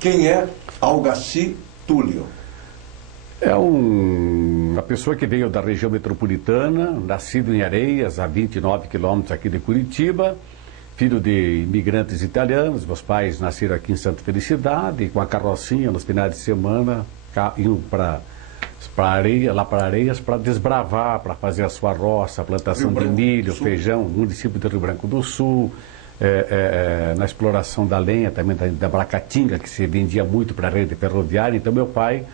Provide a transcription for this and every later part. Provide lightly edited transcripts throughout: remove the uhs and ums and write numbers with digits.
Quem é Algaci Túlio? É uma pessoa que veio da região metropolitana, nascido em Areias, a 29 quilômetros aqui de Curitiba, filho de imigrantes italianos. Meus pais nasceram aqui em Santa Felicidade, e com a carrocinha nos finais de semana iam para Areias para desbravar, para fazer a sua roça, a plantação de milho, feijão, município do Rio Branco do Sul, na exploração da lenha, também da Bracatinga, que se vendia muito para a rede ferroviária. Então meu pai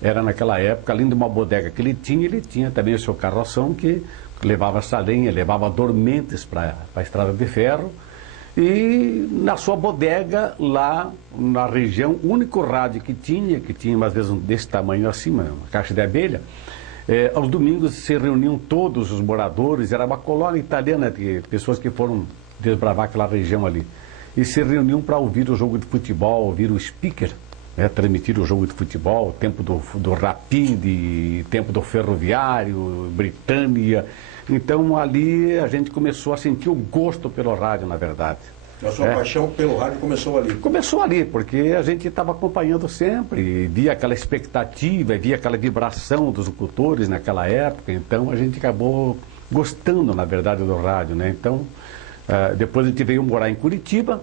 era naquela época, além de uma bodega que ele tinha também o seu carroção que levava essa lenha, levava dormentes para a estrada de ferro. E na sua bodega, lá na região, o único rádio que tinha às vezes desse tamanho assim, uma caixa de abelha, aos domingos se reuniam todos os moradores, era uma colônia italiana de pessoas que foram desbravar aquela região ali, e se reuniam para ouvir o jogo de futebol, ouvir o speaker, transmitir o jogo de futebol, tempo do Rapid, tempo do Ferroviário, Britânia. Então ali a gente começou a sentir o gosto pelo rádio, na verdade. A sua paixão pelo rádio começou ali? Começou ali, porque a gente estava acompanhando sempre, via aquela expectativa, via aquela vibração dos locutores naquela época, então a gente acabou gostando, na verdade, do rádio, né? Então, depois a gente veio morar em Curitiba,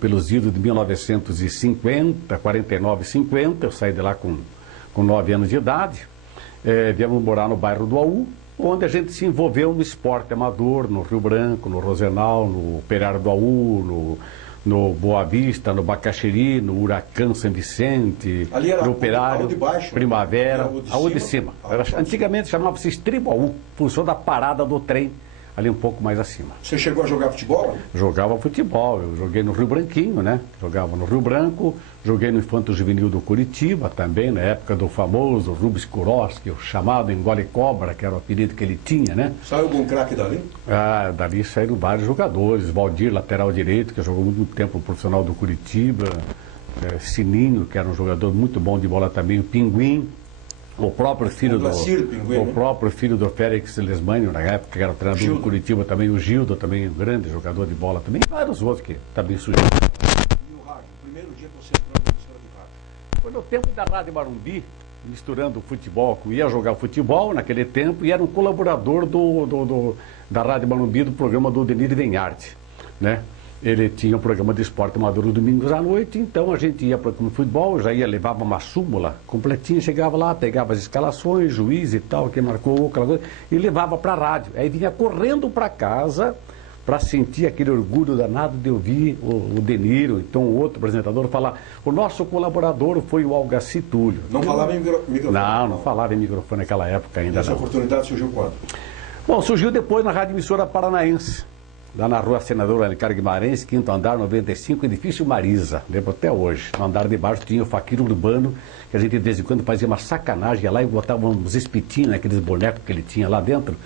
pelos idos de 1950, 49, 50, eu saí de lá com 9 anos de idade, viemos morar no bairro do Aú, onde a gente se envolveu no esporte amador, no Rio Branco, no Rosenal, no Operário do Aú, no Boa Vista, no Bacaxiri, no Huracão São Vicente, no Operário, de baixo, Primavera, Aú de cima. Antigamente chamava-se Estribo Aú, função da parada do trem, ali um pouco mais acima. Você chegou a jogar futebol? Jogava futebol, eu joguei no Rio Branquinho, né? Jogava no Rio Branco, joguei no Infanto Juvenil do Curitiba também, na época do famoso Rubens Kuroski, o chamado Engole Cobra, que era o apelido que ele tinha, né? Saiu algum craque dali? Dali saíram vários jogadores, Valdir, lateral direito, que jogou muito tempo no profissional do Curitiba, Sininho, que era um jogador muito bom de bola também, o Pinguim, o próprio filho do Félix Lesmânio, na época, que era o treinador do Curitiba também, o Gildo, também um grande jogador de bola também, e vários outros que também surgiram. E o rádio? O primeiro dia que você entrou na emissora de rádio? Foi no tempo da Rádio Marumbi, misturando o futebol, que ia jogar futebol naquele tempo, e era um colaborador da Rádio Marumbi, do programa do Denir Venharte, né? Ele tinha um programa de esporte amador domingos à noite, então a gente ia para o futebol, levava uma súmula completinha, chegava lá, pegava as escalações, juiz e tal, quem marcou, aquela coisa, e levava para a rádio. Aí vinha correndo para casa para sentir aquele orgulho danado de ouvir o Deniro, então o outro apresentador falar, o nosso colaborador foi o Algaci Túlio. Não falava em microfone? Não falava em microfone naquela época ainda. E essa oportunidade surgiu quando? Bom, surgiu depois na Rádio Emissora Paranaense, lá na rua Senador Alencar Guimarães, quinto andar, 95, edifício Marisa, lembro até hoje. No andar de baixo tinha o faqueiro urbano, que a gente de vez em quando fazia uma sacanagem, ia lá e botava uns espetinhos naqueles bonecos que ele tinha lá dentro.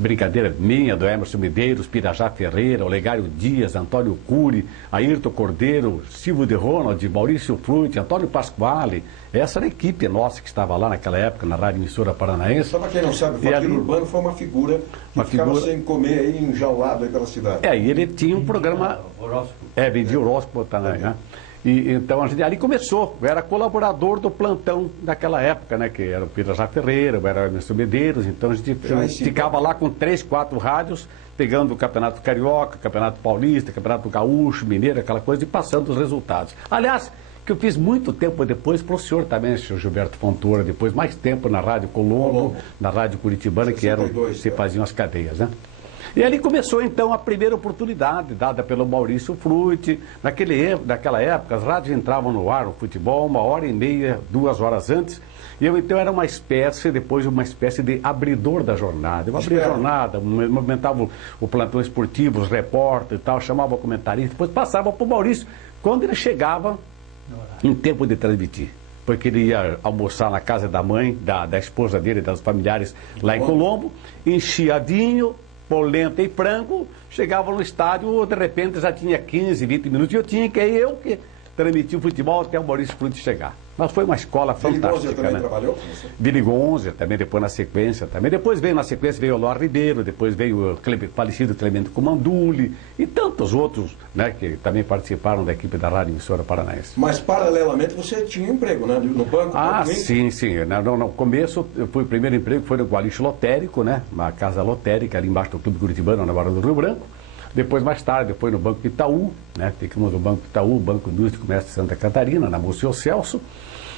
Brincadeira minha, do Emerson Medeiros, Pirajá Ferreira, Olegário Dias, Antônio Cury, Ayrton Cordeiro, Silvio de Ronald, Maurício Frutti, Antônio Pasquale. Essa era a equipe nossa que estava lá naquela época, na Rádio Emissora Paranaense. Só para quem não sabe, o faqueiro urbano foi uma figura que ficava sem comer aí, enjaulado aí pela cidade. E ele tinha um programa... vendia horóscopo também, né? E então a gente ali começou, eu era colaborador do plantão daquela época, né? Que era o Pirajá Ferreira, era o Emerson Medeiros, então a gente ficava lá com 3, 4 rádios, pegando o Campeonato Carioca, Campeonato Paulista, Campeonato Gaúcho, Mineiro, aquela coisa, e passando os resultados. Aliás, que eu fiz muito tempo depois para o senhor também, senhor Gilberto Fontoura, depois mais tempo na Rádio Colombo, na Rádio Curitibana, 62, que se faziam as cadeias, né? E ali começou então a primeira oportunidade dada pelo Maurício Frutti. Naquela época as rádios entravam no ar, o futebol, 1h30, 2 horas antes. E eu então era uma espécie de abridor da jornada. Eu abria a jornada, movimentava o plantão esportivo, os repórteres e tal, chamava o comentarista, depois passava para o Maurício, quando ele chegava em tempo de transmitir. Porque ele ia almoçar na casa da mãe, da esposa dele, das familiares lá em Colombo, enchia vinho, polenta e frango, chegava no estádio, de repente já tinha 15, 20 minutos, e eu tinha que transmitir o futebol até o Maurício Frutti chegar. Mas foi uma escola fantástica. Vili Gonzer também trabalhou com você? Vili Gonzer também, depois na sequência também. Depois veio o Loar Ribeiro, depois veio o falecido Clemente Comanduli e tantos outros, né, que também participaram da equipe da Rádio Emissora Paranaense. Mas paralelamente você tinha emprego, né? No banco? Sim. No começo, o primeiro emprego foi no Gualiche Lotérico, né? Uma casa lotérica ali embaixo do Clube Curitibano, na Barra do Rio Branco. Depois, mais tarde, foi no Banco Itaú, né? Ficamos no Banco Itaú, Banco Indústria e Comércio de Santa Catarina, na Múcio Celso.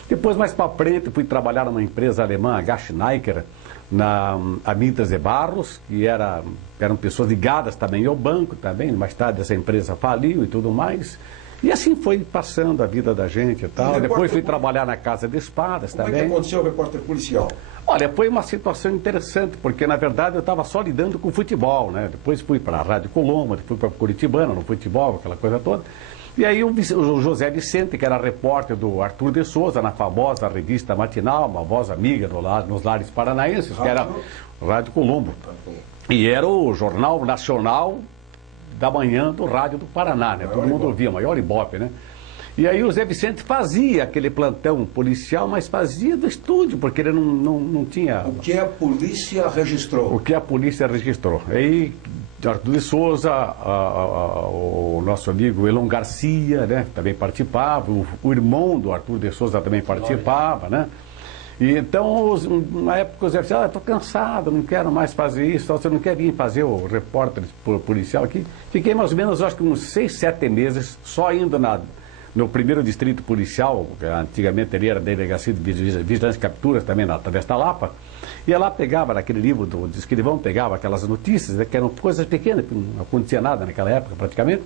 Depois, mais para frente, fui trabalhar numa empresa alemã, a Schneiker, na Amintas de Barros, que eram pessoas ligadas também ao banco, também. Mais tarde, essa empresa faliu e tudo mais. E assim foi passando a vida da gente e tal. Depois fui trabalhar na Casa de Espadas também. Como é que aconteceu o repórter policial? Olha, foi uma situação interessante, porque na verdade eu estava só lidando com futebol, né? Depois fui para a Rádio Colombo, depois para Curitibano, no futebol, aquela coisa toda. E aí o José Vicente, que era repórter do Arthur de Souza, na famosa revista matinal, uma voz amiga nos lares paranaenses, que era Rádio Colombo. E era o Jornal Nacional da Manhã do Rádio do Paraná, né? Todo mundo ouvia, maior Ibope, né? E aí o Zé Vicente fazia aquele plantão policial, mas fazia do estúdio, porque ele não tinha... O que a polícia registrou? O que a polícia registrou. Aí Arthur de Souza, o nosso amigo Elon Garcia, né, também participava, o irmão do Arthur de Souza também participava, né? E então, na época, o Zé disse, estou cansado, não quero mais fazer isso, você não quer vir fazer o repórter policial aqui? Fiquei mais ou menos, acho que uns 6, 7 meses, só indo no primeiro distrito policial, que antigamente ele era delegacia de vigilância e capturas, também na Travessa da Lapa, ia lá, pegava naquele livro do escrivão, pegava aquelas notícias, né, que eram coisas pequenas, que não acontecia nada naquela época praticamente,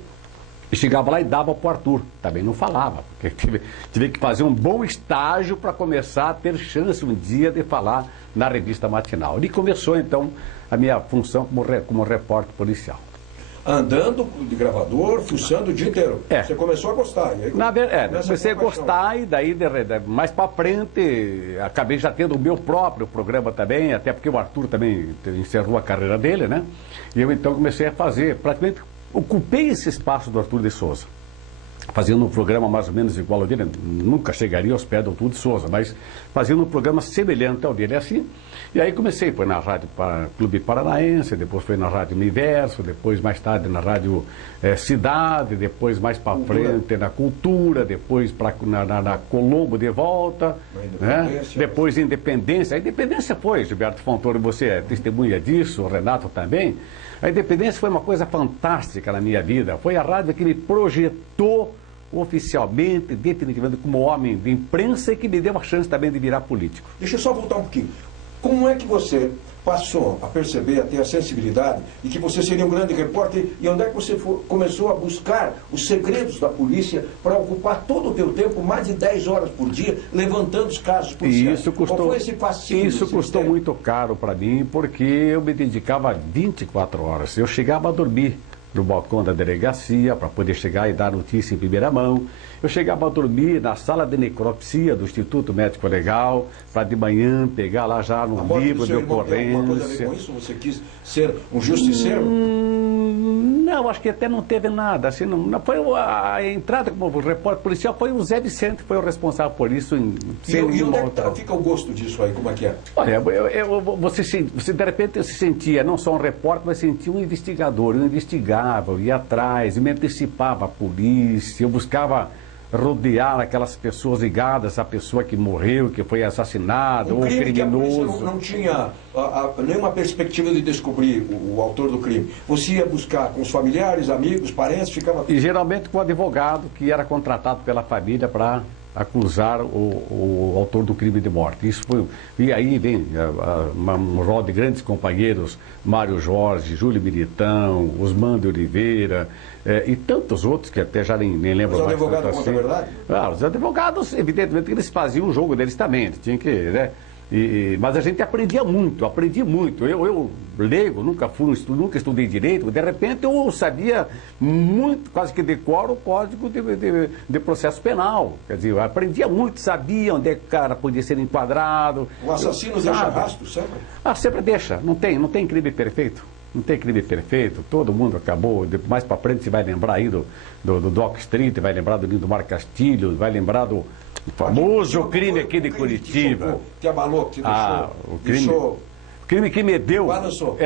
e chegava lá e dava para o Arthur. Também não falava, porque tive que fazer um bom estágio para começar a ter chance um dia de falar na revista matinal. E começou então a minha função como repórter policial. Andando de gravador, fuçando o dia inteiro. Você começou a gostar. E aí comecei a gostar e daí, mais para frente, acabei já tendo o meu próprio programa também, até porque o Arthur também encerrou a carreira dele, né? E eu então comecei a fazer, praticamente ocupei esse espaço do Arthur de Souza, fazendo um programa mais ou menos igual ao dele, nunca chegaria aos pés do Arthur de Souza, mas fazendo um programa semelhante ao dele, assim. E aí comecei, foi na Rádio Clube Paranaense, depois foi na Rádio Universo, depois mais tarde na Rádio Cidade, depois mais para frente na Cultura, depois na Colombo de volta, né? Depois Independência. A Independência foi, Gilberto Fontoura, você é testemunha disso, o Renato também. A Independência foi uma coisa fantástica na minha vida, foi a rádio que me projetou oficialmente, definitivamente, como homem de imprensa e que me deu a chance também de virar político. Deixa eu só voltar um pouquinho. Como é que você passou a perceber, a ter a sensibilidade de que você seria um grande repórter e onde é que você começou a buscar os segredos da polícia para ocupar todo o teu tempo, mais de 10 horas por dia, levantando os casos policiais? Qual foi esse fascínio? Isso custou muito caro para mim, porque eu me dedicava 24 horas. Eu chegava a dormir no balcão da delegacia para poder chegar e dar notícia em primeira mão. Eu chegava a dormir na sala de necropsia do Instituto Médico Legal para de manhã pegar lá já no livro de ocorrência. Tem alguma coisa a ver com isso? Você quis ser um justiceiro? Não, acho que até não teve nada. Assim, não foi a entrada como repórter policial, foi o Zé Vicente, foi o responsável por isso. E onde é que fica o gosto disso aí? Como é que é? Olha, você de repente se sentia não só um repórter, mas sentia um investigador. Eu investigava, eu ia atrás, eu me antecipava à polícia, eu buscava rodear aquelas pessoas ligadas à pessoa que morreu, que foi assassinado, ou criminoso. Que a polícia não tinha nenhuma perspectiva de descobrir o autor do crime. Você ia buscar com os familiares, amigos, parentes, ficava... E geralmente com o advogado que era contratado pela família para acusar o autor do crime de morte. Isso foi... E aí vem um rol de grandes companheiros, Mário Jorge, Júlio Militão, Osman de Oliveira, e tantos outros que até já nem lembro mais. Os advogados contam a verdade? Os advogados, evidentemente, eles faziam o jogo deles também, eles tinham que... né? Mas a gente aprendia muito, aprendi muito. Eu leigo, nunca estudei direito, de repente eu sabia muito, quase que decoro o código de processo penal. Quer dizer, eu aprendia muito, sabia onde é que o cara podia ser enquadrado. O assassino deixa rastro sempre? Sempre deixa, não tem crime perfeito. Não tem crime perfeito, todo mundo acabou. Mais para frente você vai lembrar aí do Dock Street, vai lembrar do Lindomar Castilho, vai lembrar do famoso crime aqui de Curitiba. Que abalou, que deixou... O crime que me deu, balançou.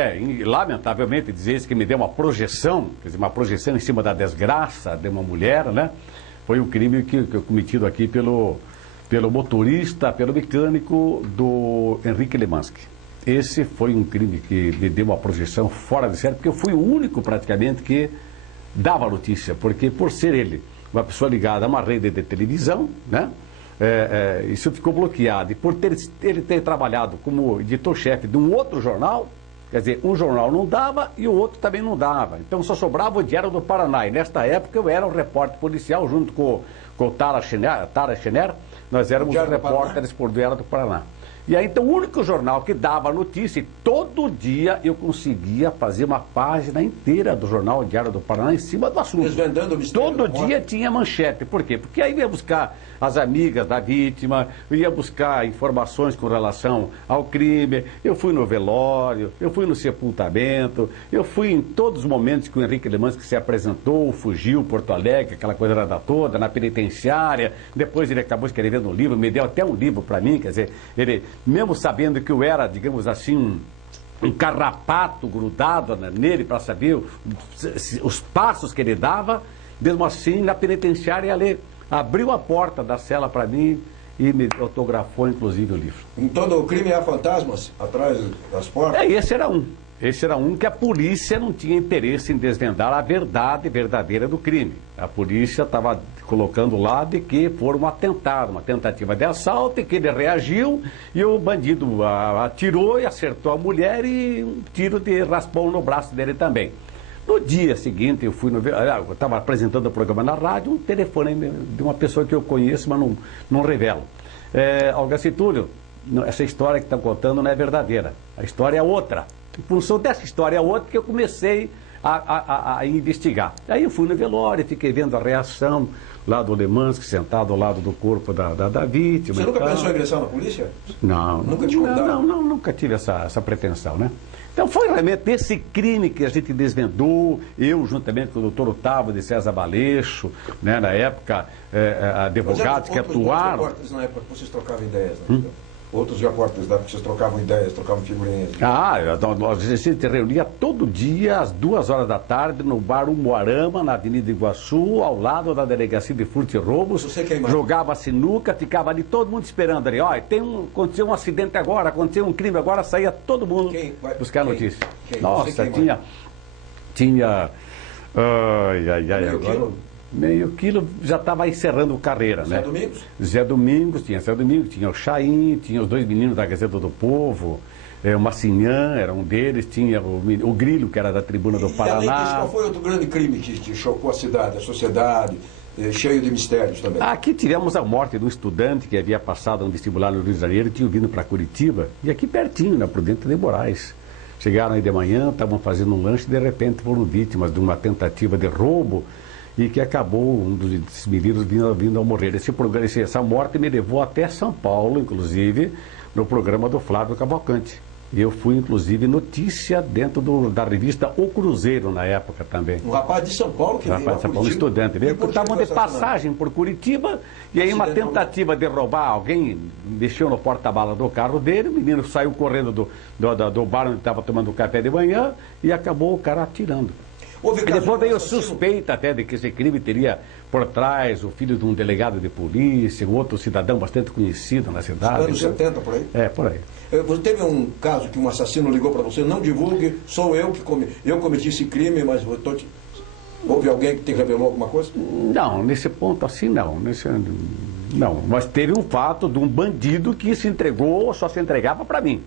Lamentavelmente dizer isso, que me deu uma projeção, quer dizer, uma projeção em cima da desgraça de uma mulher, né? Foi um crime que cometido aqui pelo motorista, pelo mecânico do Henrique Lemanski. Esse foi um crime que me deu uma projeção fora de série, porque eu fui o único praticamente que dava notícia, porque por ser ele uma pessoa ligada a uma rede de televisão, né? Isso ficou bloqueado. E por ele ter trabalhado como editor-chefe de um outro jornal, quer dizer, um jornal não dava e o outro também não dava. Então só sobrava o Diário do Paraná. E nesta época eu era um repórter policial junto com o Tara Schener, nós éramos os repórteres por Diário do Paraná. E aí, então, o único jornal que dava notícia, e todo dia eu conseguia fazer uma página inteira do jornal Diário do Paraná em cima do assunto. Desvendando o mistério. Todo dia tinha manchete. Por quê? Porque aí eu ia buscar as amigas da vítima, eu ia buscar informações com relação ao crime, eu fui no velório, eu fui no sepultamento, eu fui em todos os momentos que o Henrique Lemanski se apresentou, fugiu, Porto Alegre, aquela coisa toda, na penitenciária, depois ele acabou escrevendo um livro, me deu até um livro para mim, quer dizer, ele, mesmo sabendo que eu era, digamos assim, um carrapato grudado nele para saber os passos que ele dava, mesmo assim, na penitenciária, ele abriu a porta da cela para mim e me autografou, inclusive, o livro. Em todo o crime há fantasmas atrás das portas? Esse era um. Esse era um que a polícia não tinha interesse em desvendar a verdade verdadeira do crime. A polícia estava colocando lá de que foi um atentado, uma tentativa de assalto, e que ele reagiu e o bandido atirou e acertou a mulher e um tiro de raspão no braço dele também. No dia seguinte, eu estava apresentando o programa na rádio, um telefone de uma pessoa que eu conheço, mas não revelo. Olga Citúlio, essa história que estão contando não é verdadeira. A história é outra. Em função dessa história outra que eu comecei a investigar. Aí eu fui no velório, fiquei vendo a reação lá do Lemanski, sentado ao lado do corpo da vítima. Você nunca pensou em ingressar na polícia? Não. Nunca te convidaram? Não, nunca tive essa pretensão, né? Então foi realmente esse crime que a gente desvendou, eu juntamente com o doutor Otávio de César Baleixo, né, na época, advogados que atuaram. Outros repórteres na época que vocês trocavam ideias, né? Outros repórteres da época que vocês trocavam ideias, trocavam figurinhas. A gente se reunia todo dia às 2 horas da tarde no bar Umuarama, na Avenida Iguaçu, ao lado da Delegacia de Furto e Roubos. Jogava sinuca, ficava ali todo mundo esperando ali. Aconteceu um acidente agora, aconteceu um crime agora, saía todo mundo buscar notícia. Nossa, tinha... Meio quilo já estava encerrando carreira, né? Zé Domingos, tinha o Chaim, tinha os 2 meninos da Gazeta do Povo, o Massinhã era um deles, tinha o Grilo, que era da Tribuna do Paraná. E além disso, qual foi outro grande crime que chocou a cidade, a sociedade, cheio de mistérios também? Aqui tivemos a morte de um estudante que havia passado no vestibular no Rio de Janeiro e tinha vindo para Curitiba, e aqui pertinho, na Prudente de Moraes. Chegaram aí de manhã, estavam fazendo um lanche e de repente foram vítimas de uma tentativa de roubo, e que acabou um dos meninos vindo a morrer. Essa morte me levou até São Paulo, inclusive, no programa do Flávio Cavalcante. Eu fui, inclusive, notícia dentro da revista O Cruzeiro, na época também. Um rapaz de São Paulo que veio rapaz de São Paulo, estudante. Estavam de passagem por Curitiba, e aí uma tentativa de roubar, alguém mexeu no porta-bala do carro dele, o menino saiu correndo do bar onde estava tomando café de manhã, e acabou o cara atirando. E depois veio suspeita até de que esse crime teria por trás o filho de um delegado de polícia, um outro cidadão bastante conhecido na cidade. Anos 70, por aí? Por aí. Você teve um caso que um assassino ligou para você, não divulgue, sou eu que cometi esse crime, mas houve alguém que te revelou alguma coisa? Não, nesse ponto assim não. Não, mas teve um fato de um bandido que se entregou, só se entregava para mim.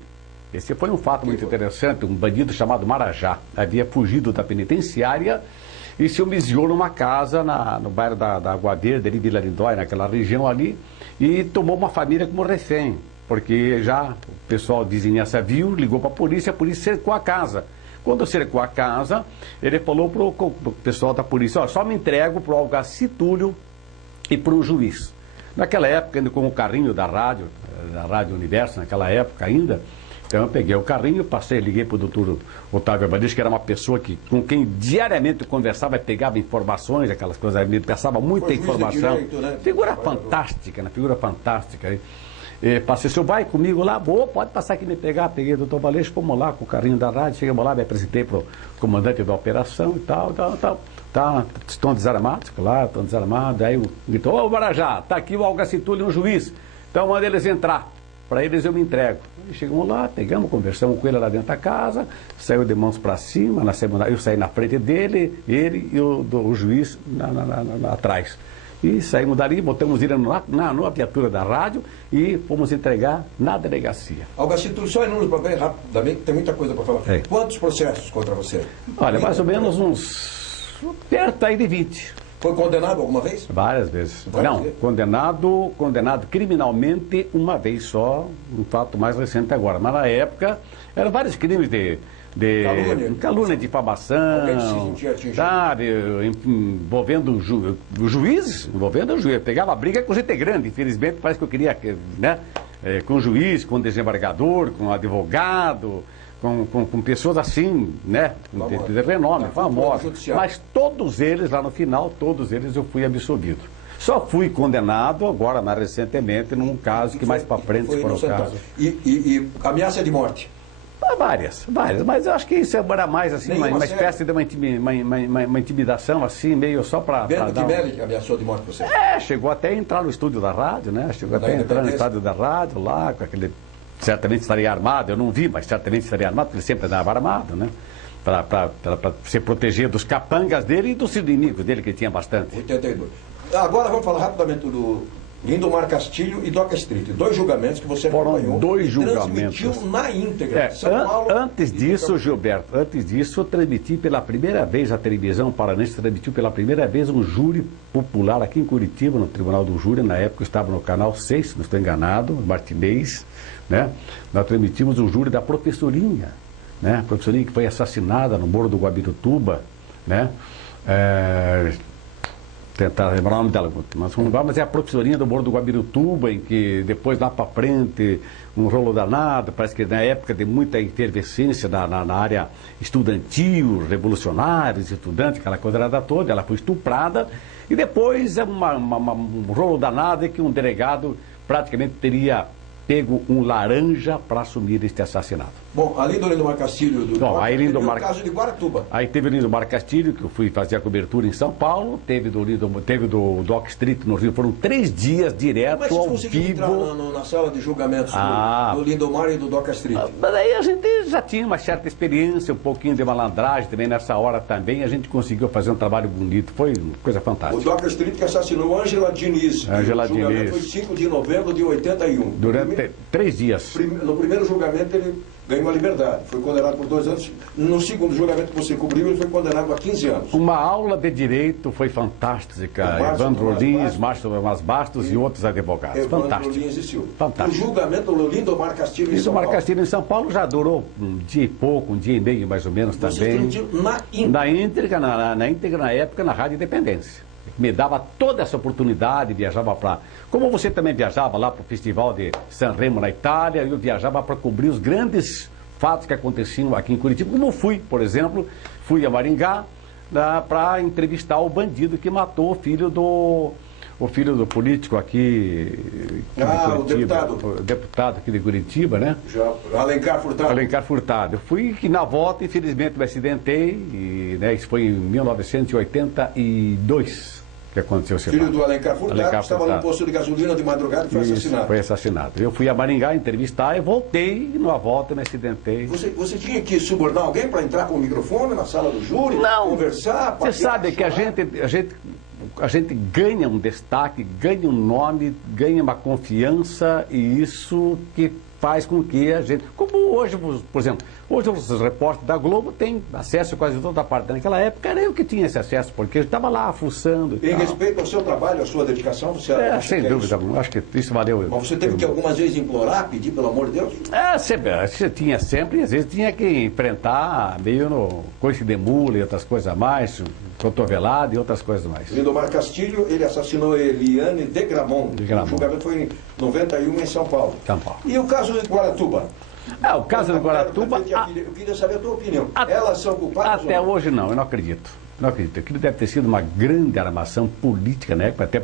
Esse foi um fato muito interessante. Um bandido chamado Marajá havia fugido da penitenciária e se homiziou numa casa no bairro da Água Verde, ali, Vila Lindóia, naquela região ali, e tomou uma família como refém, porque já o pessoal de vizinhança viu, ligou para a polícia cercou a casa. Quando cercou a casa, ele falou para o pessoal da polícia, só me entrego para o Olga Citúlio e para um juiz. Naquela época, ainda com o carrinho da Rádio Universo, naquela época ainda, Então eu peguei o carrinho, passei, liguei para o doutor Otávio Abadis, que era uma pessoa com quem diariamente eu conversava, pegava informações, aquelas coisas, me passava muita informação. Direito, né? Figura fantástica, figura fantástica. Passei, o senhor vai comigo lá? Vou, pode passar aqui me pegar. Peguei o doutor Valeixo, fomos lá com o carrinho da rádio, chegamos lá, me apresentei para o comandante da operação e tal. Tá, estão desarmados? Claro, estão desarmados. Aí gritou, ô Marajá, tá aqui o Algacitulho e um juiz. Então manda eles entrar. Para eles eu me entrego. E chegamos lá, pegamos, conversamos com ele lá dentro da casa, saiu de mãos para cima, eu saí na frente dele, ele e o juiz atrás. E saímos dali, botamos ele na viatura da rádio e fomos entregar na delegacia. Algacitulho, só em números para bem rapidamente, tem muita coisa para falar. É. Quantos processos contra você? Olha, mais ou menos perto aí de 20. Foi condenado alguma vez? Várias vezes. Não, condenado criminalmente uma vez só, um fato mais recente agora. Mas na época, eram vários crimes de calúnia, difamação, sabe, envolvendo juízes, pegava briga com gente grande, infelizmente parece que eu queria, né, com juiz, com desembargador, com advogado, com pessoas assim, né, de renome, famosas, mas todos eles, lá no final, todos eles eu fui absolvido. Só fui condenado agora, mais recentemente, num caso que mais para frente foi o caso. E ameaça de morte? Várias, mas eu acho que isso era mais assim, uma espécie de uma intimidação assim, meio só para... Bento Kimmel ameaçou de morte você? Chegou até a entrar no estúdio da rádio, né? Chegou até a entrar no estúdio da rádio lá, com aquele... Certamente estaria armado, eu não vi, mas certamente estaria armado, porque ele sempre andava armado, né? Para se proteger dos capangas dele e dos inimigos dele, que tinha bastante. 82. Agora vamos falar rapidamente do Lindomar Castilho e Doca Street. 2 julgamentos que você acompanhou. Foram 2 julgamentos. Transmitiu na íntegra. Antes disso, Gilberto, eu transmiti pela primeira vez, a televisão paranense transmitiu pela primeira vez um júri popular aqui em Curitiba, no Tribunal do Júri. Na época eu estava no canal 6, se não estou enganado, Martinez, né? Nós transmitimos um júri da professorinha, né? A professorinha que foi assassinada no Morro do Guabirituba, né? Tentar lembrar o nome dela, mas é a professorinha do Morro do Guabirituba, em que depois lá para frente, um rolo danado, parece que na época de muita efervescência na área estudantil, revolucionários, estudantes, aquela coisa toda, ela foi estuprada, e depois um rolo danado em que um delegado praticamente teria pego um laranja para assumir este assassinato. Bom, além do Lindomar Castilho, teve o caso de Guaratuba. Aí teve o Lindomar Castilho, que eu fui fazer a cobertura em São Paulo, teve do Doc Street no Rio, foram 3 dias direto ao vivo. Como é que você conseguiu entrar na sala de julgamentos do Lindomar e do Doc Street? Mas aí a gente já tinha uma certa experiência, um pouquinho de malandragem também nessa hora também, a gente conseguiu fazer um trabalho bonito, foi uma coisa fantástica. O Doc Street que assassinou Ângela Diniz. Ângela Diniz. O julgamento foi 5 de novembro de 81. Durante 3 dias. No primeiro julgamento ele ganhou a liberdade, foi condenado por 2 anos. No segundo julgamento que você cobriu, ele foi condenado a 15 anos. Uma aula de direito foi fantástica. Evandro Lins, Márcio Tomás Bastos e outros advogados. Fantástico. Lins e Silva. Fantástico. O julgamento do Lindomar Castilho em São Paulo. Lindomar Castilho em São Paulo já durou um dia e pouco, um dia e meio mais ou menos também. Na íntegra, na época, na Rádio Independência. Me dava toda essa oportunidade, viajava para... Como você também viajava lá para o Festival de Sanremo na Itália, eu viajava para cobrir os grandes fatos que aconteciam aqui em Curitiba. Como fui, por exemplo, fui a Maringá para entrevistar o bandido que matou o filho do político aqui de Curitiba. O deputado aqui de Curitiba, né? Alencar Furtado. Alencar Furtado. Eu fui que na volta, infelizmente, me acidentei, e, né, isso foi em 1982. Que aconteceu esse filho do Alencar Furtado, que estava no posto de gasolina de madrugada e foi assassinado. Foi assassinado. Eu fui a Maringá entrevistar e voltei, e na volta me acidentei. Você tinha que subornar alguém para entrar com o microfone na sala do júri? Não. Conversar? Você sabe que a gente ganha um destaque, ganha um nome, ganha uma confiança, e isso que faz com que a gente... Como hoje, por exemplo, hoje os repórteres da Globo têm acesso a quase toda a parte. Naquela época era eu que tinha esse acesso, porque eu estava lá fuçando. Em respeito ao seu trabalho, à sua dedicação, você sem dúvida, acho que isso valeu. Mas você teve que algumas vezes implorar, pedir, pelo amor de Deus? Você tinha sempre, às vezes tinha que enfrentar meio no coice de mula e outras coisas a mais, cotovelado e outras coisas mais. Lindomar Castilho, ele assassinou Eliane de Gramont. O julgamento foi em 91 em São Paulo. São Paulo. E o caso de Guaratuba? O caso do Guaratuba... Eu queria saber a tua opinião. Elas são culpadas? Até hoje não, eu não acredito. Não acredito. Aquilo deve ter sido uma grande armação política na época, até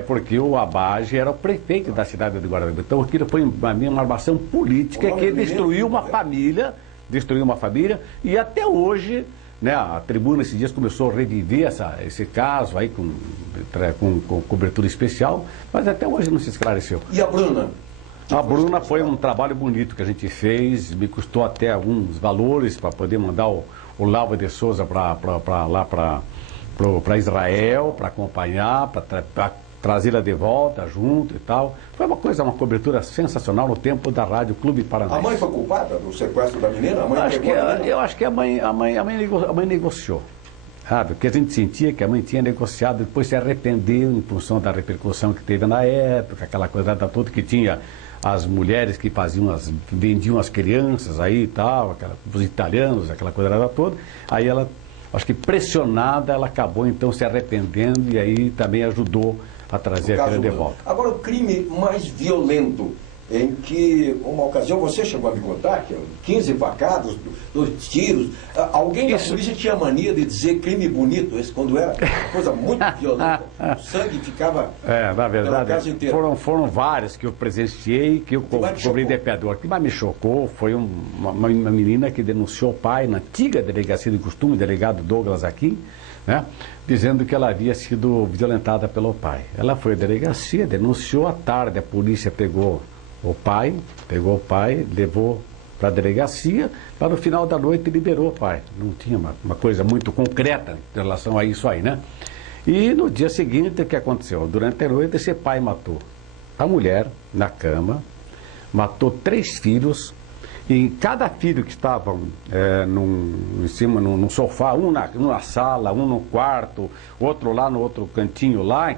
porque o Abage era o prefeito da cidade de Guaratuba. Então aquilo foi uma armação política que destruiu uma família, e até hoje, né, a tribuna esses dias começou a reviver esse caso aí com cobertura especial, mas até hoje não se esclareceu. E a Bruna? A Bruna foi um trabalho bonito que a gente fez, me custou até alguns valores para poder mandar o Lava de Souza para Israel, para acompanhar, para trazê-la de volta junto e tal. Foi uma cobertura sensacional no tempo da Rádio Clube Paranaense. A mãe foi culpada do sequestro da menina? Eu acho que a mãe negociou. Sabe? Porque a gente sentia que a mãe tinha negociado, depois se arrependeu em função da repercussão que teve na época, aquela coisa toda que tinha as mulheres que vendiam as crianças aí e tal, os italianos, aquela coisa toda. Aí ela, acho que pressionada, ela acabou então se arrependendo e aí também ajudou a trazer aquilo de volta. Agora, o crime mais violento, em que, uma ocasião, você chegou a me contar, que 15 facadas, 2 tiros, alguém da polícia tinha mania de dizer crime bonito, esse quando era uma coisa muito violenta, o sangue ficava na verdade, casa inteira. Foram vários que eu presenciei, que eu cobri de pedra. O que mais me chocou foi uma menina que denunciou o pai na antiga delegacia de costume, o delegado Douglas aqui, né, dizendo que ela havia sido violentada pelo pai. Ela foi à delegacia, denunciou, à tarde a polícia pegou o pai, levou para a delegacia, para no final da noite liberou o pai. Não tinha uma coisa muito concreta em relação a isso aí, né? E no dia seguinte, o que aconteceu? Durante a noite, esse pai matou a mulher na cama, matou 3 filhos, e cada filho que estavam em cima, num sofá, um na sala, um no quarto, outro lá no outro cantinho lá,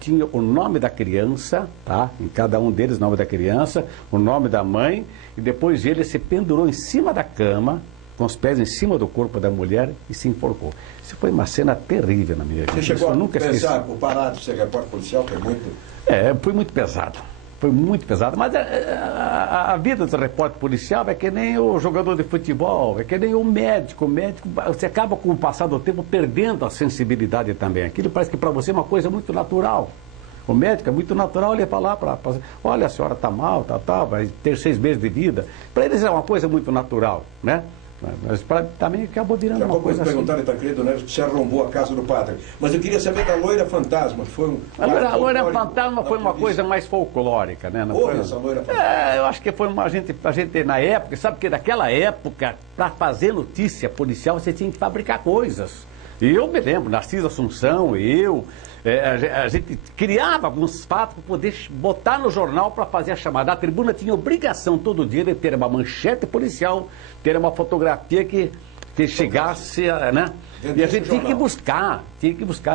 tinha o nome da criança, tá? Em cada um deles, o nome da criança, o nome da mãe, e depois ele se pendurou em cima da cama, com os pés em cima do corpo da mulher e se enforcou. Isso foi uma cena terrível na minha vida. Você chegou a pensar, por parar de ser repórter policial, que é muito... Foi muito pesado. Foi muito pesado, mas a vida do repórter policial é que nem o jogador de futebol, é que nem o médico. O médico, você acaba com o passar do tempo perdendo a sensibilidade também. Aquilo parece que para você é uma coisa muito natural. O médico é muito natural, ele ia falar olha, a senhora está mal, vai ter 6 meses de vida. Para eles é uma coisa muito natural, né? Mas também acabou virando uma coisa assim. Perguntaram, Tancredo Neves, que se arrombou a casa do padre. Mas eu queria saber da loira fantasma, que foi A loira fantasma foi uma coisa mais folclórica, né? Essa loira fantasma? Eu acho que foi a gente na época, sabe que naquela época, para fazer notícia policial, você tinha que fabricar coisas. E eu me lembro, Narciso Assunção, a gente criava alguns fatos para poder botar no jornal para fazer a chamada. A tribuna tinha obrigação todo dia de ter uma manchete policial, ter uma fotografia que chegasse, né? E a gente tinha que buscar.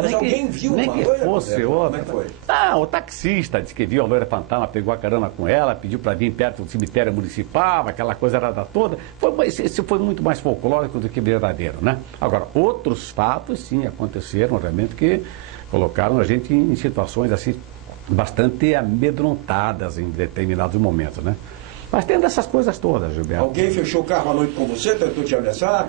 Mas alguém viu nem que fosse outra. Como é que foi? O taxista disse que viu a loira fantasma, pegou a carona com ela, pediu para vir perto do cemitério municipal, aquela coisa toda. Isso foi muito mais folclórico do que verdadeiro, né? Agora, outros fatos, sim, aconteceram realmente que colocaram a gente em situações assim bastante amedrontadas em determinados momentos, né? Mas tem dessas coisas todas, Gilberto. Alguém fechou o carro à noite com você, tentou te ameaçar?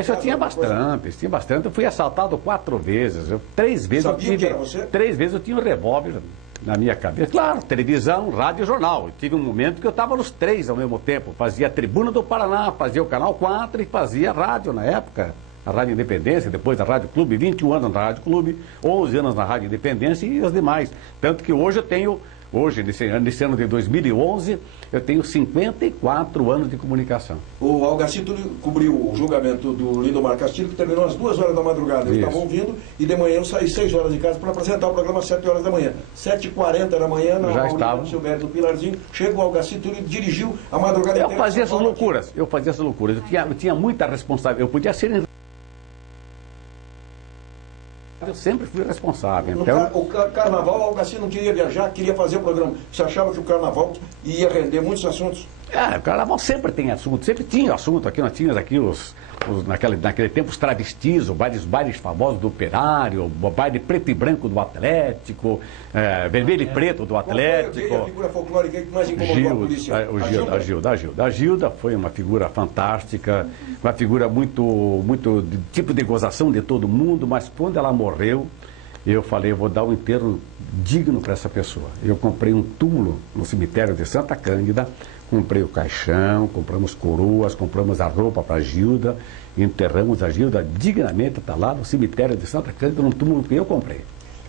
Isso eu tinha bastante. Eu fui assaltado 4 vezes. 3 vezes Sabia que era você? 3 vezes eu tinha um revólver na minha cabeça. Claro, televisão, rádio e jornal. Eu tive um momento que eu estava nos 3 ao mesmo tempo. Fazia a Tribuna do Paraná, fazia o Canal 4 e fazia rádio na época. A Rádio Independência, depois a Rádio Clube, 21 anos na Rádio Clube, 11 anos na Rádio Independência e as demais. Tanto que hoje eu tenho... nesse ano de 2011, eu tenho 54 anos de comunicação. O Algaci Túlio cobriu o julgamento do Lindomar Castilho, que terminou às 2 horas da madrugada. Eles estavam vindo e de manhã eu saí 6 horas de casa para apresentar o programa às 7 horas da manhã. 7h40 da manhã, na Aula do Silvério do Pilarzinho, chega o Algaci Túlio e dirigiu a madrugada inteira. Eu fazia essas loucuras. Eu tinha muita responsabilidade. Eu podia ser... Eu sempre fui responsável. Então... O carnaval, o Algaci não queria viajar, queria fazer o programa. Você achava que o carnaval ia render muitos assuntos? O carnaval sempre tem assunto, sempre tinha assunto aqui. Nós tínhamos aqui naquele tempo, os travestis, os bailes famosos do Operário, o baile preto e branco do Atlético, vermelho e preto do Atlético. Qual foi a figura folclórica que mais incomodou a polícia? A Gilda foi uma figura fantástica, uma figura muito de tipo de gozação de todo mundo, mas quando ela morreu, eu falei, eu vou dar um enterro digno para essa pessoa. Eu comprei um túmulo no cemitério de Santa Cândida, comprei o caixão, compramos coroas, compramos a roupa para a Gilda, enterramos a Gilda dignamente, está lá no cemitério de Santa Cândida, num túmulo que eu comprei.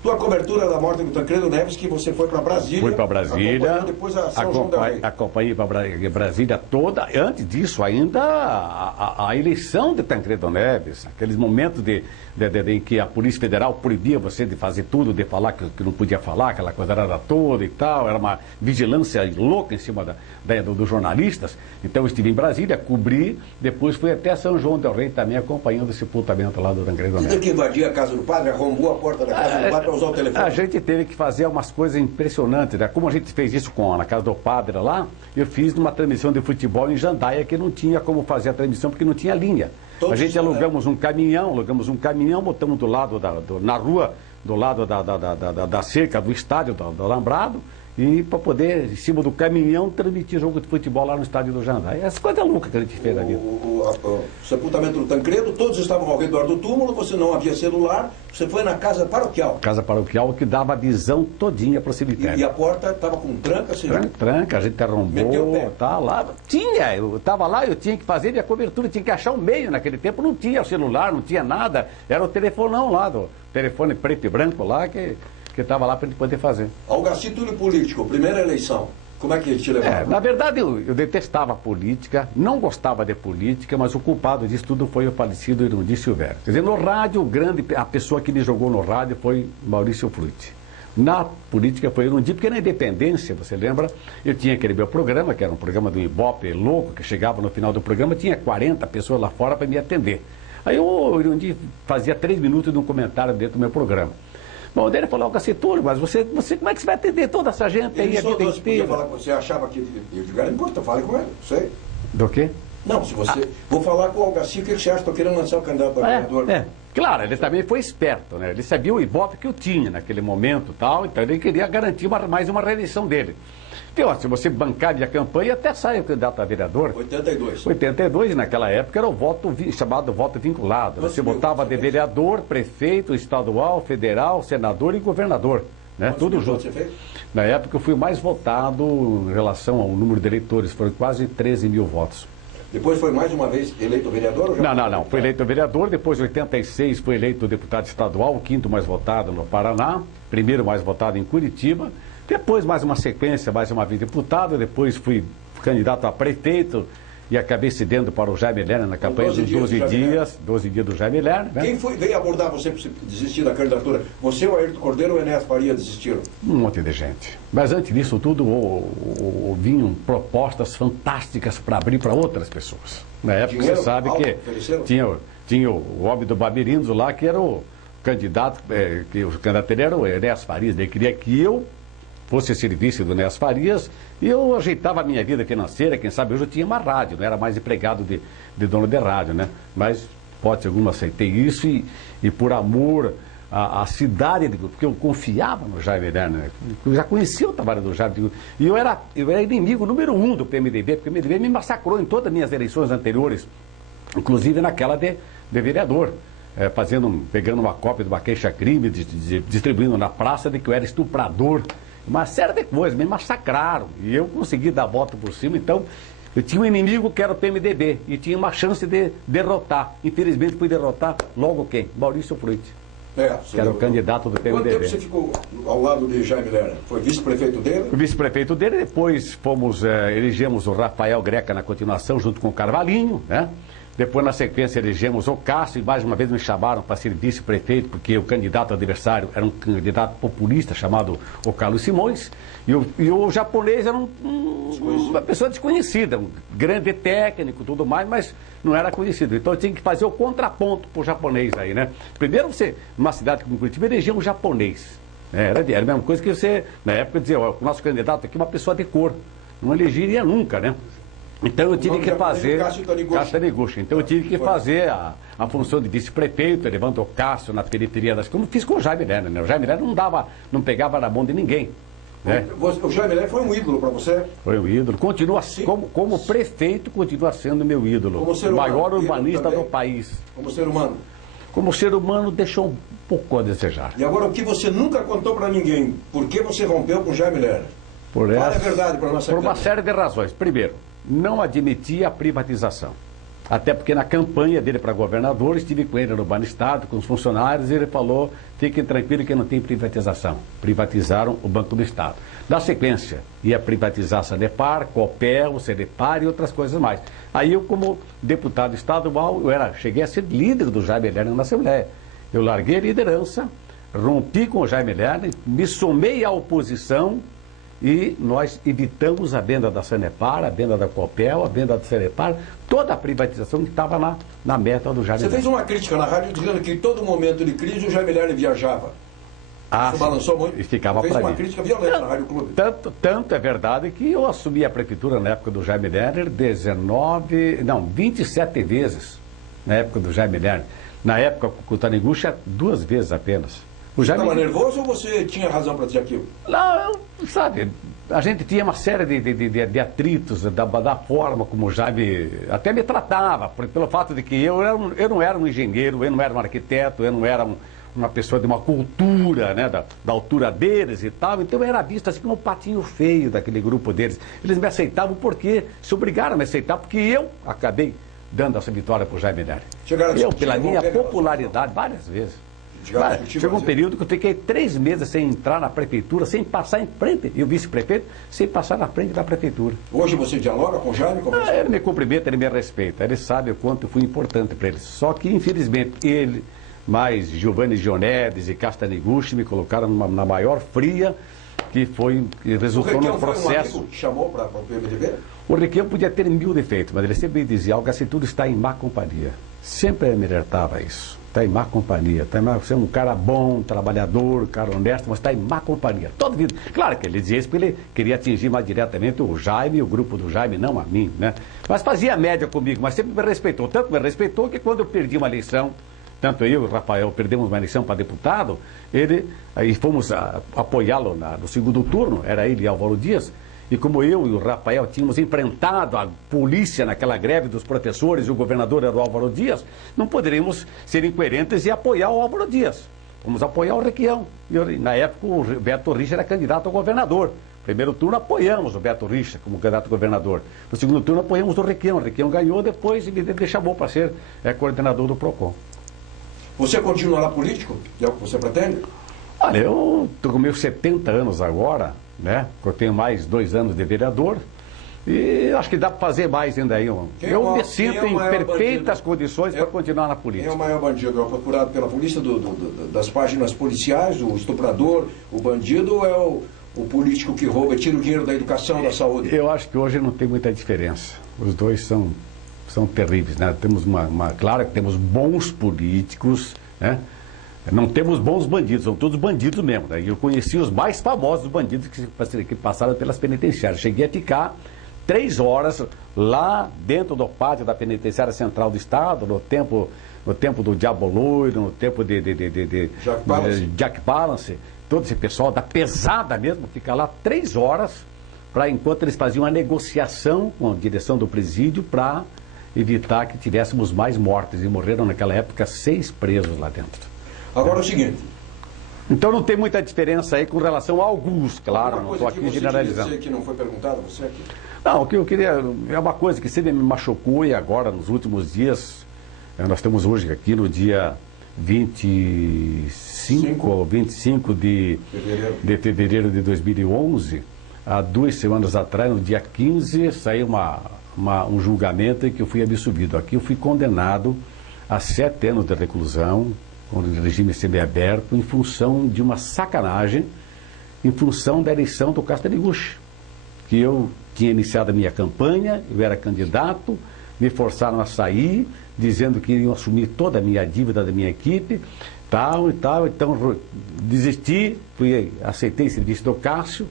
Tua cobertura da morte do Tancredo Neves, que você foi para Brasília. Fui para Brasília, depois a São João del Rei. Acompanhei para Brasília toda, antes disso ainda a eleição de Tancredo Neves, aqueles momentos em que a Polícia Federal proibia você de fazer tudo, de falar que não podia falar, aquela coisa era toda e tal, era uma vigilância louca em cima dos jornalistas. Então eu estive em Brasília, cobri, depois fui até São João del Rei também acompanhando o sepultamento lá do Tancredo Neves. Você que invadia a casa do padre, arrombou a porta da casa do padre para usar o telefone? A gente teve que fazer umas coisas impressionantes, né? Como a gente fez isso na casa do padre lá, eu fiz numa transmissão de futebol em Jandaia, que não tinha como fazer a transmissão porque não tinha linha. A gente alugamos um caminhão, botamos do lado na rua, do lado da cerca do estádio, do Alambrado, e para poder, em cima do caminhão, transmitir jogo de futebol lá no estádio do Jandaia. Essa coisa louca que a gente fez ali. O sepultamento do Tancredo, todos estavam ao redor do túmulo, você não havia celular, você foi na casa paroquial. Casa paroquial que dava a visão todinha para o cemitério. E a porta estava com tranca, senhor? Tranca, a gente arrombou, tá lá. Eu estava lá, eu tinha que fazer minha cobertura, tinha que achar um meio naquele tempo, não tinha celular, não tinha nada, era o telefonão lá, do telefone preto e branco lá, que estava lá para a gente poder fazer. Algaci Túlio político, primeira eleição, como é que ele te levava? Na verdade, eu detestava a política, não gostava de política, mas o culpado disso tudo foi o falecido Irundi Silvério. Quer dizer, no rádio, a pessoa que me jogou no rádio foi Maurício Flutti. Na política foi Irundi, porque na independência, você lembra, eu tinha aquele meu programa, que era um programa do Ibope louco, que chegava no final do programa, tinha 40 pessoas lá fora para me atender. Aí o Irundi fazia 3 minutos de um comentário dentro do meu programa. Bom, ele falou, Algaci Túlio, mas você, como é que você vai atender toda essa gente aí a vida inteira? Você achava que eu digo, não importa, fale com ele, sei. Do quê? Não, se você... Vou falar com o Algaci, o que você acha? Estou querendo lançar o candidato a vereador. Claro, ele também foi esperto, né? Ele sabia o ibope que eu tinha naquele momento tal, então ele queria garantir mais uma reeleição dele. Então, se você bancar a campanha, até sai o candidato a vereador. 82, e naquela época era o voto chamado voto vinculado. Você votava de vereador, prefeito, estadual, federal, senador e governador. Né? Tudo junto. Você fez? Na época eu fui o mais votado em relação ao número de eleitores, foram quase 13 mil votos. Depois foi mais uma vez eleito vereador? Ou já não. Foi eleito vereador, depois em 86 foi eleito deputado estadual, o 5º mais votado no Paraná, 1º mais votado em Curitiba, depois mais uma sequência, mais uma vez deputado, depois fui candidato a prefeito e acabei cedendo para o Jaime Lerner na campanha dos 12 dias do Jaime Lerner. Né? Quem veio abordar você para desistir da candidatura? Você, o Ayrton Cordeiro ou o Enéas Faria desistiram? Um monte de gente. Mas antes disso tudo, vinham propostas fantásticas para abrir para outras pessoas. Na época, você sabe que tinha o homem do Babirindo lá, que era o candidato, que o candidato dele era o Enéas Farias. Ele queria que eu fosse serviço do Enéas Farias, e eu ajeitava a minha vida financeira, quem sabe hoje eu tinha uma rádio, não era mais empregado de dono de rádio, né? Mas, pode alguma, aceitei isso e por amor à cidade, porque eu confiava no Jaime Lerner, eu já conhecia o trabalho do Jaime, e eu era inimigo número 1 do PMDB, porque o PMDB me massacrou em todas as minhas eleições anteriores, inclusive naquela de vereador. Pegando uma cópia de uma queixa-crime, distribuindo na praça de que eu era estuprador, uma série de coisas, me massacraram, e eu consegui dar a volta por cima. Então, eu tinha um inimigo que era o PMDB, e tinha uma chance de derrotar. Infelizmente, fui derrotar logo quem? Maurício Flutti, que era o candidato do PMDB. Quanto tempo você ficou ao lado de Jaime Lerner? Foi vice-prefeito dele? Vice-prefeito dele, depois elegemos o Rafael Greca na continuação, junto com o Carvalhinho, né? Depois, na sequência, elegemos o Cássio, e mais uma vez me chamaram para ser vice-prefeito, porque o candidato adversário era um candidato populista chamado o Carlos Simões, e o japonês era uma pessoa desconhecida, um grande técnico e tudo mais, mas não era conhecido. Então eu tinha que fazer o contraponto para o japonês aí, né? Primeiro você, numa cidade como Curitiba, elegia um japonês. Era a mesma coisa que você, na época, dizia, o nosso candidato aqui é uma pessoa de cor. Não elegeria nunca, né? Então eu tive que fazer Cássio Taniguchi. Então eu tive que fazer a função de vice-prefeito, levando o Cássio na periferia das coisas, como fiz com o Jaime Lerner, né? O Jaime Lerner não pegava na mão de ninguém. Né? O Jaime Lerner foi um ídolo para você? Foi um ídolo. Continua, como prefeito, continua sendo meu ídolo. Como ser o humano, maior urbanista também, do país. Como ser humano? Como ser humano, deixou um pouco a desejar. E agora o que você nunca contou para ninguém, por que você rompeu com o Jaime Lerner? Fala a verdade para nossa Por uma série de razões. Primeiro, não admitia a privatização. Até porque na campanha dele para governador, estive com ele no Banestado, com os funcionários, e ele falou, fiquem tranquilos que não tem privatização. Privatizaram o Banco do Estado. Na sequência, ia privatizar a Sanepar, Copel, Sanepar e outras coisas mais. Aí eu, como deputado estadual, cheguei a ser líder do Jaime Lerner na Assembleia. Eu larguei a liderança, rompi com o Jaime Lerner, me somei à oposição, e nós evitamos a venda da Sanepar, a venda da Copel, a venda da Sanepar, toda a privatização que estava na meta do Jaime Lerner. Você fez uma crítica na rádio dizendo que em todo momento de crise o Jaime Lerner viajava. Você balançou muito. E ficava fez para uma mim. crítica violenta na Rádio Clube. Tanto é verdade que eu assumi a prefeitura na época do Jaime Lerner 27 vezes na época do Jaime Lerner. Na época com o Taniguchi, 2 vezes apenas. Você estava nervoso ou você tinha razão para dizer aquilo? Não, sabe, a gente tinha uma série de atritos da forma como o Jaime até me tratava, pelo fato de que eu não era um engenheiro, eu não era um arquiteto, eu não era uma pessoa de uma cultura, né, da altura deles e tal, então eu era visto assim como um patinho feio daquele grupo deles. Eles me aceitavam porque se obrigaram a me aceitar, porque eu acabei dando essa vitória para o Jaime Lerner. Eu, pela minha popularidade, várias vezes. Chegou um período que eu fiquei 3 meses sem entrar na prefeitura, sem passar em frente, e o vice-prefeito, sem passar na frente da prefeitura. Hoje você dialoga com o Jaime? Ele me cumprimenta, ele me respeita, ele sabe o quanto eu fui importante para ele. Só que, infelizmente, ele, mais Giovanni Gionedes e Castaniguchi me colocaram na maior fria, que resultou num processo. Foi um amigo que chamou para o PMDB? O Requião podia ter 1000 defeitos, mas ele sempre dizia, algo assim, tudo está em má companhia. Sempre me alertava isso. Está em má companhia. Você é um cara bom, trabalhador, cara honesto, mas está em má companhia. Toda vida. Claro que ele dizia isso porque ele queria atingir mais diretamente o Jaime, o grupo do Jaime, não a mim, né? Mas fazia média comigo, mas sempre me respeitou. Tanto me respeitou que quando eu perdi uma eleição, tanto eu e o Rafael perdemos uma eleição para deputado, aí fomos apoiá-lo no segundo turno, era ele e Álvaro Dias. E como eu e o Rafael tínhamos enfrentado a polícia naquela greve dos professores e o governador era o Álvaro Dias, não poderíamos ser incoerentes e apoiar o Álvaro Dias. Vamos apoiar o Requião. Na época o Beto Richa era candidato a governador. No primeiro turno apoiamos o Beto Richa como candidato a governador. No segundo turno apoiamos o Requião. O Requião ganhou, depois ele chamou para ser coordenador do PROCON. Você continuará político? É o que você pretende? Olha, eu estou com meus 70 anos agora, né? Eu tenho mais 2 anos de vereador e acho que dá para fazer mais ainda aí. Eu me sinto em perfeitas condições para continuar na política. Quem é o maior bandido? É o procurado pela polícia das páginas policiais, o estuprador, o bandido, ou é o político que rouba e tira o dinheiro da educação, da saúde? Eu acho que hoje não tem muita diferença. Os dois são terríveis, né? Temos claro que temos bons políticos, né? Não temos bons bandidos, são todos bandidos mesmo. Né? Eu conheci os mais famosos bandidos que passaram pelas penitenciárias. Cheguei a ficar 3 horas lá dentro do pátio da Penitenciária Central do Estado, no tempo do Diabo Loiro, no tempo de Jack Palance. Todo esse pessoal da pesada mesmo, fica lá 3 horas, enquanto eles faziam a negociação com a direção do presídio para evitar que tivéssemos mais mortes. E morreram naquela época 6 presos lá dentro. Agora é o seguinte. Então não tem muita diferença aí com relação a alguns, claro, não estou aqui generalizando. Você que não foi perguntado, você aqui? Não, o que eu queria, é uma coisa que sempre me machucou e agora, nos últimos dias, nós estamos hoje aqui no dia 25 de fevereiro de 2011, há 2 semanas atrás, no dia 15, saiu um julgamento em que eu fui absolvido. Aqui eu fui condenado a 7 anos de reclusão, com o regime semiaberto, em função de uma sacanagem, em função da eleição do Castaniguchi, que eu tinha iniciado a minha campanha, eu era candidato, me forçaram a sair, dizendo que iriam assumir toda a minha dívida da minha equipe, tal e tal, então desisti, aceitei o serviço do Cássio,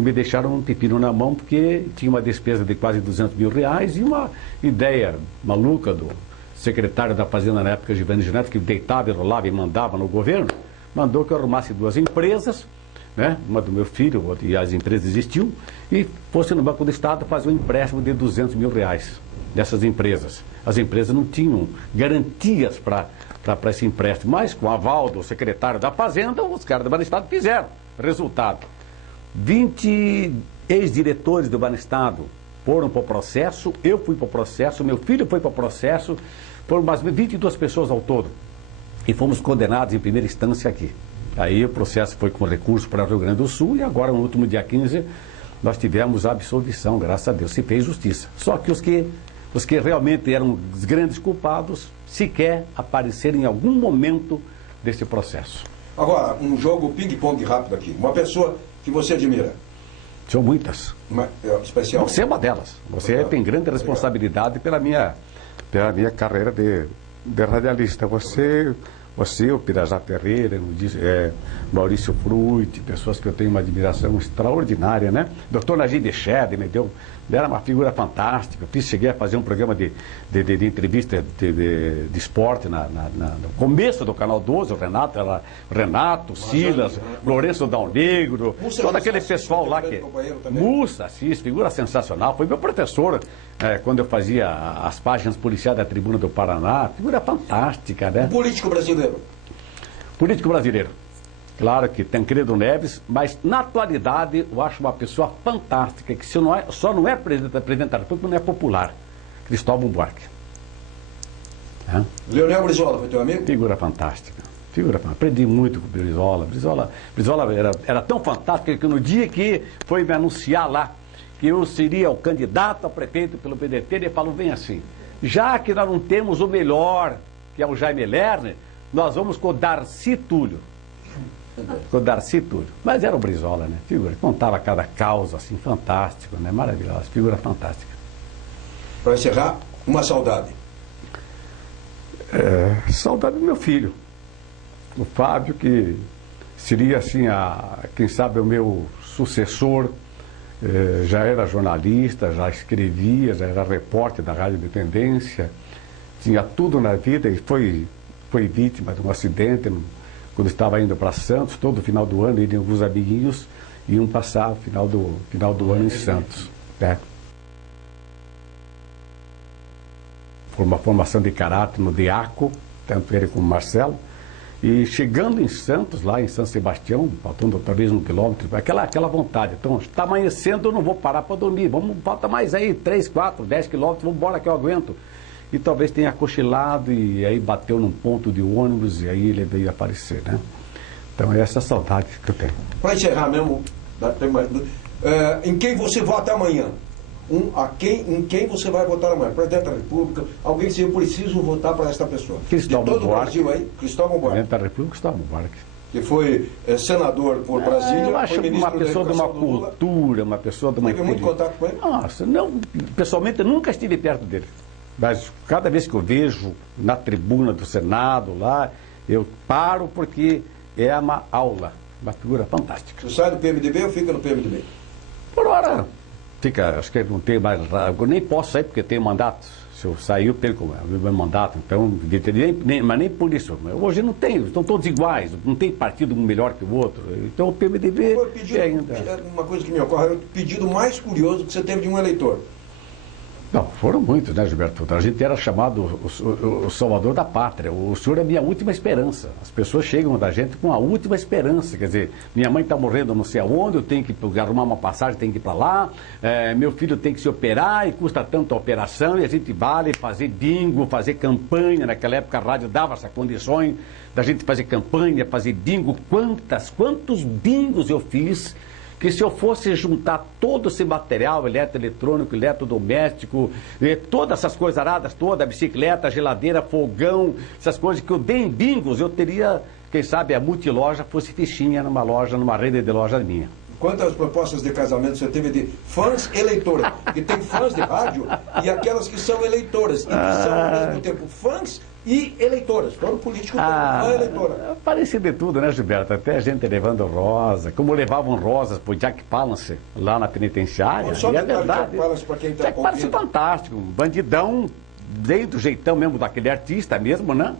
e me deixaram um pepino na mão, porque tinha uma despesa de quase R$200 mil e uma ideia maluca do secretário da Fazenda na época, Giovanni Neto, que deitava e rolava e mandava no governo, mandou que eu arrumasse 2 empresas, né? Uma do meu filho, e as empresas existiam, e fosse no Banco do Estado fazer um empréstimo de R$200 mil dessas empresas. As empresas não tinham garantias para esse empréstimo, mas com o aval do secretário da Fazenda, os caras do Banestado fizeram. Resultado, 20 ex-diretores do Banestado foram para o processo, eu fui para o processo, meu filho foi para o processo, foram umas 22 pessoas ao todo. E fomos condenados em primeira instância aqui. Aí o processo foi com recurso para o Rio Grande do Sul e agora, no último dia 15, nós tivemos a absolvição, graças a Deus, se fez justiça. Só que os que realmente eram os grandes culpados sequer apareceram em algum momento desse processo. Agora, um jogo ping-pong rápido aqui. Uma pessoa que você admira. São muitas. Especial? Você é uma delas. Você tem grande responsabilidade pela minha carreira de radialista. Você, o Pirajá Ferreira, Maurício Frutti, pessoas que eu tenho uma admiração extraordinária, né? Dr. Najib Echede era uma figura fantástica. Cheguei a fazer um programa de entrevista de esporte no começo do Canal 12, o Renato, Silas, Lourenço Dal Negro, todo aquele pessoal lá que... Mussa, Assis, figura sensacional. Foi meu professor quando eu fazia as páginas policiais da Tribuna do Paraná. Figura fantástica, né? Político brasileiro. Político brasileiro. Claro que Tancredo Neves, mas na atualidade eu acho uma pessoa fantástica, que só não é presidente da República, não é popular. Cristóvão Buarque. Leonel Brizola, foi teu amigo? Figura fantástica. Aprendi muito com o Brizola. Brizola era tão fantástico que no dia que foi me anunciar lá que eu seria o candidato a prefeito pelo PDT, ele falou bem assim: já que nós não temos o melhor, que é o Jaime Lerner, nós vamos com o Darcy Túlio. Mas era o Brizola, né? Figura, contava cada causa assim, fantástico, né? Maravilhosa, figura fantástica. Para encerrar, uma saudade. Saudade do meu filho, o Fábio, que seria assim, quem sabe o meu sucessor. Já era jornalista, já escrevia, já era repórter da Rádio Independência, tinha tudo na vida e foi vítima de um acidente quando estava indo para Santos. Todo final do ano ele e alguns amiguinhos iam passar o final do ano em Santos. Foi uma formação de caráter no DEACO, tanto ele como o Marcelo. E chegando em Santos, lá em São Sebastião, faltando talvez 1 quilômetro, aquela vontade. Então, está amanhecendo, eu não vou parar para dormir. Falta mais aí, 3, 4, 10 quilômetros, vamos embora que eu aguento. E talvez tenha cochilado e aí bateu num ponto de ônibus e aí ele veio aparecer, né? Então, é essa saudade que eu tenho. Para encerrar mesmo, em quem você vota amanhã? Em quem você vai votar amanhã? Presidente da República, alguém se eu preciso votar para esta pessoa. Cristóvão de todo Buarque. o Brasil aí, Cristóvão Buarque. Presidente da República, Cristóvão Buarque. Que foi senador por Brasília. Eu acho foi uma pessoa de uma cultura, uma pessoa de uma... Teve muito contato com ele? Nossa, não, pessoalmente eu nunca estive perto dele. Mas cada vez que eu vejo na tribuna do Senado lá, eu paro porque é uma aula, uma figura fantástica. Você sai do PMDB ou fica no PMDB? Por hora, fica, acho que não tem mais... Eu nem posso sair porque tenho mandato. Se eu sair, eu perco o meu mandato. Então, mas nem por isso. Hoje não tem, estão todos iguais, não tem partido um melhor que o outro. Então o PMDB ainda... Uma coisa que me ocorre é o pedido mais curioso que você teve de um eleitor. Não, foram muitos, né, Gilberto? A gente era chamado o salvador da pátria. O senhor é a minha última esperança. As pessoas chegam da gente com a última esperança. Quer dizer, minha mãe está morrendo não sei aonde, eu tenho que arrumar uma passagem, tenho que ir para lá, meu filho tem que se operar e custa tanto a operação, e a gente vale fazer bingo, fazer campanha. Naquela época a rádio dava essas condições da gente fazer campanha, fazer bingo. Quantos bingos eu fiz, que se eu fosse juntar todo esse material, eletroeletrônico, eletrodoméstico, todas essas coisas aradas, toda a bicicleta, a geladeira, fogão, essas coisas que eu dei em bingos, eu teria, quem sabe, a multiloja fosse fichinha numa loja, numa rede de loja minha. Quantas propostas de casamento você teve de fãs eleitoras? Porque tem fãs de rádio e aquelas que são eleitoras, e que são, ao mesmo tempo, fãs e eleitoras. Todo político tem uma eleitora. Parecido de tudo, né, Gilberto? Até a gente levando rosa, como levavam rosas pro Jack Palance lá na penitenciária. Só e é verdade. Jack Palance, para quem está Jack Palance é fantástico, um bandidão, desde o jeitão mesmo daquele artista mesmo, né?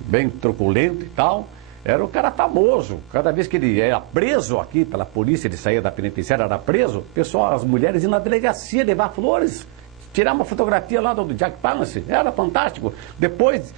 Bem truculento e tal. Era um cara famoso. Cada vez que ele era preso aqui pela polícia, ele saía da penitenciária, era preso, o pessoal, as mulheres iam na delegacia levar flores, tirar uma fotografia lá do Jack Palance. Era fantástico. Depois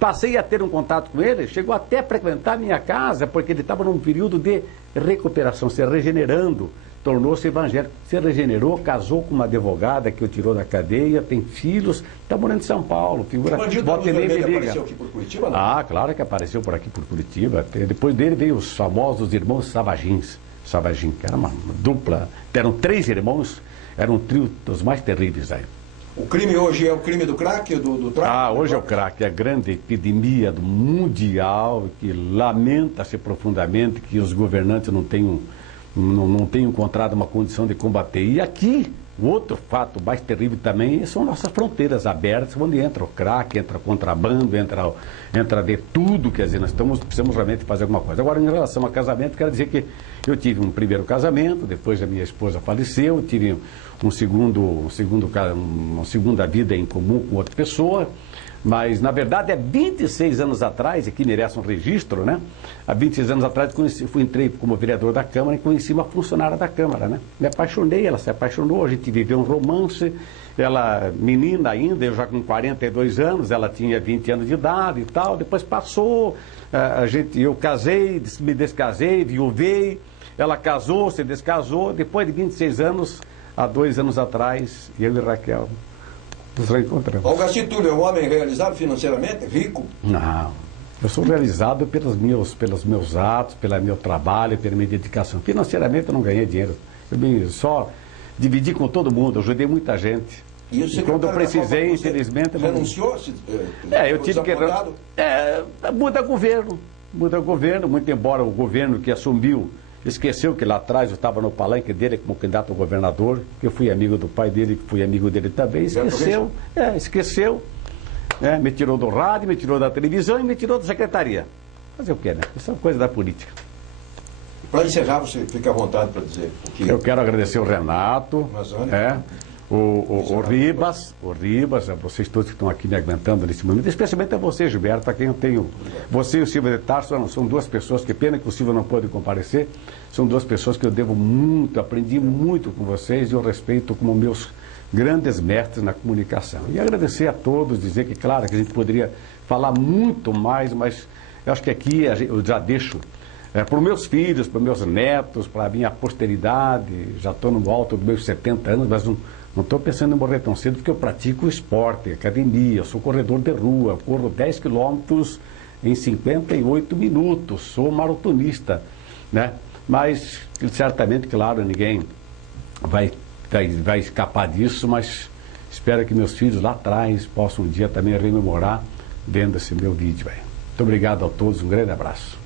passei a ter um contato com ele, chegou até a frequentar a minha casa, porque ele estava num período de recuperação, se regenerando, tornou-se evangélico. Se regenerou, casou com uma advogada que o tirou da cadeia, tem filhos, está morando em São Paulo. Figura, volta e meia apareceu aqui por Curitiba, não? Ah, claro que apareceu por aqui por Curitiba. Depois dele veio os famosos irmãos Savagins. Savagin, que era uma dupla, eram 3 irmãos, era um trio dos mais terríveis aí. O crime hoje é o crime do crack, do tráfico? Hoje é o crack, é a grande epidemia do mundial, que lamenta-se profundamente que os governantes não tenham encontrado uma condição de combater. E aqui, o outro fato mais terrível também são nossas fronteiras abertas, onde entra o crack, entra o contrabando, entra de tudo, quer dizer, nós precisamos realmente fazer alguma coisa. Agora, em relação a casamento, quero dizer que eu tive um primeiro casamento, depois a minha esposa faleceu, tive uma segunda vida em comum com outra pessoa, mas, na verdade, há 26 anos atrás, aqui merece um registro, né? Há 26 anos atrás, entrei como vereador da Câmara e conheci uma funcionária da Câmara, né? Me apaixonei, ela se apaixonou, a gente viveu um romance, ela, menina ainda, eu já com 42 anos, ela tinha 20 anos de idade e tal, depois passou, eu casei, me descasei, viuvei, ela casou, se descasou, depois de 26 anos, há 2 anos atrás, eu e Raquel nos reencontramos. O Garcia Túlio é um homem realizado financeiramente, rico? Não, eu sou realizado pelos meus atos, pelo meu trabalho, pela minha dedicação. Financeiramente eu não ganhei dinheiro, eu só dividi com todo mundo, ajudei muita gente. E quando eu precisei, infelizmente... Renunciou? Eu tive que... Muda governo, muito embora o governo que assumiu esqueceu que lá atrás eu estava no palanque dele como candidato a governador, que eu fui amigo do pai dele, que fui amigo dele também, esqueceu, me tirou do rádio, me tirou da televisão e me tirou da secretaria. Fazer o quê, né? Isso é coisa da política. Para encerrar, você fica à vontade para dizer o que... Eu quero agradecer o Renato, o Ribas, a vocês todos que estão aqui me aguentando nesse momento, especialmente a você, Gilberto, a quem eu tenho. Você e o Silvio de Tarso são 2 pessoas, que pena que o Silvio não pôde comparecer, são 2 pessoas que eu devo muito, aprendi muito com vocês e eu respeito como meus grandes mestres na comunicação. E agradecer a todos, dizer que, claro, que a gente poderia falar muito mais, mas eu acho que aqui eu já deixo para os meus filhos, para os meus netos, para a minha posteridade, já estou no alto dos meus 70 anos, mas não estou pensando em morrer tão cedo porque eu pratico esporte, academia, eu sou corredor de rua, corro 10 quilômetros em 58 minutos, sou maratonista, né? Mas certamente, claro, ninguém vai escapar disso, mas espero que meus filhos lá atrás possam um dia também rememorar vendo esse meu vídeo. Muito obrigado a todos, um grande abraço.